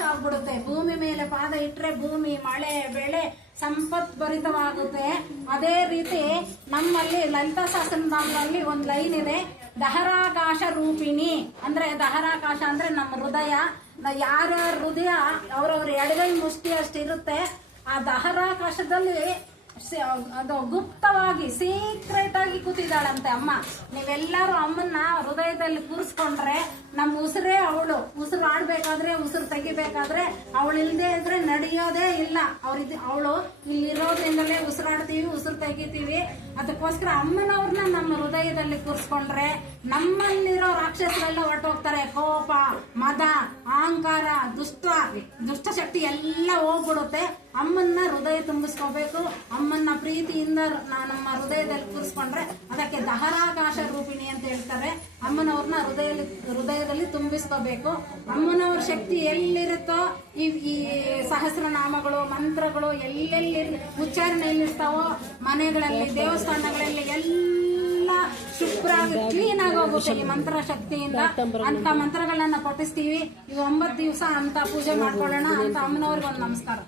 ಆಗ್ಬಿಡುತ್ತೆ ಭೂಮಿ ಮೇಲೆ ಪಾದ ಇಟ್ಟರೆ ಭೂಮಿ, ಮಳೆ, ಬೆಳೆ, ಸಂಪತ್ ಭರಿತವಾಗುತ್ತೆ. ಅದೇ ರೀತಿ ನಮ್ಮಲ್ಲಿ ಲಲಿತಾ ಸಹಸ್ರನಾಮದಲ್ಲಿ ಒಂದು ಲೈನ್ ಇದೆ. ದಹರಾಕಾಶ ರೂಪಿಣಿ. ಅಂದ್ರೆ ದಹರಾಕಾಶ ಅಂದ್ರೆ ನಮ್ಮ ಹೃದಯ. ಯಾರ ಹೃದಯ ಅವ್ರವ್ರ ಎಡಗೈ ಮುಷ್ಟಿ ಅಷ್ಟಿರುತ್ತೆ ಆ ದಹರಾಕಾಶದಲ್ಲಿ ಅದು ಗುಪ್ತವಾಗಿ ಸೀಕ್ರೆಟ್ ಆಗಿ ಕೂತಿದ್ದಾಳಂತೆ ಅಮ್ಮ. ನೀವೆಲ್ಲರೂ ಅಮ್ಮನ್ನ ಹೃದಯದಲ್ಲಿ ಕೂರಿಸ್ಕೊಂಡ್ರೆ ನಮ್ಮ ಉಸಿರೇ ಅವಳು. ಉಸಿರು ಆಡ್ಬೇಕಾದ್ರೆ ಉಸಿರು ತೆಗಿಬೇಕಾದ್ರೆ ಅವಳು ಇಲ್ದೇ ಇದ್ರೆ ನಡೆಯೋದೇ ಇಲ್ಲ. ಅವ್ರಿದ್ ಅವಳು ಇಲ್ಲಿರೋದ್ರಿಂದಲೇ ಉಸಿರಾಡ್ತೀವಿ, ಉಸಿರು ತೆಗಿತೀವಿ. ಅದಕ್ಕೋಸ್ಕರ ಅಮ್ಮನವ್ರನ್ನ ನಮ್ಮ ಹೃದಯದಲ್ಲಿ ಕೂರಿಸ್ಕೊಂಡ್ರೆ ನಮ್ಮಲ್ಲಿರೋ ರಾಕ್ಷಸರೆಲ್ಲ ಹೊರಟೋಗ್ತಾರೆ. ಕೋಪ, ಮದ, ಅಹಂಕಾರ, ದುಷ್ಟ ದುಷ್ಟ ಶಕ್ತಿ ಎಲ್ಲ ಹೋಗ್ಬಿಡುತ್ತೆ. ಅಮ್ಮನ್ನ ಹೃದಯ ತುಂಬಿಸ್ಕೋಬೇಕು. ಪ್ರೀತಿಯಿಂದ ನಮ್ಮ ಹೃದಯದಲ್ಲಿ ಕೂರಿಸ್ಕೊಂಡ್ರೆ ಅದಕ್ಕೆ ದಹರಾಕಾಶ ರೂಪಿಣಿ ಅಂತ ಹೇಳ್ತಾರೆ. ಅಮ್ಮನವ್ರನ್ನ ಹೃದಯದಲ್ಲಿ ಹೃದಯದಲ್ಲಿ ತುಂಬಿಸ್ಕೋಬೇಕು. ಅಮ್ಮನವ್ರ ಶಕ್ತಿ ಎಲ್ಲಿರುತ್ತೋ, ಈ ಈ ಸಹಸ್ರನಾಮಗಳು, ಮಂತ್ರಗಳು ಎಲ್ಲೆಲ್ಲಿ ಉಚ್ಚಾರಣೆ ಎಲ್ಲಿರ್ತಾವೋ ಮನೆಗಳಲ್ಲಿ, ದೇವಸ್ಥಾನಗಳಲ್ಲಿ ಎಲ್ಲ ಶುಭ್ರ ಕ್ಲೀನ್ ಆಗಿ ಹೋಗುತ್ತೆ ಈ ಮಂತ್ರ ಶಕ್ತಿಯಿಂದ. ಅಂತ ಮಂತ್ರಗಳನ್ನ ಪಠಿಸ್ತೀವಿ. ಈ ಒಂಬತ್ತು ದಿವಸ ಅಂತ ಪೂಜೆ ಮಾಡ್ಕೊಳ್ಳೋಣ. ಅಂತ ಅಮ್ಮನವ್ರಿಗೆ ಒಂದು ನಮಸ್ಕಾರ.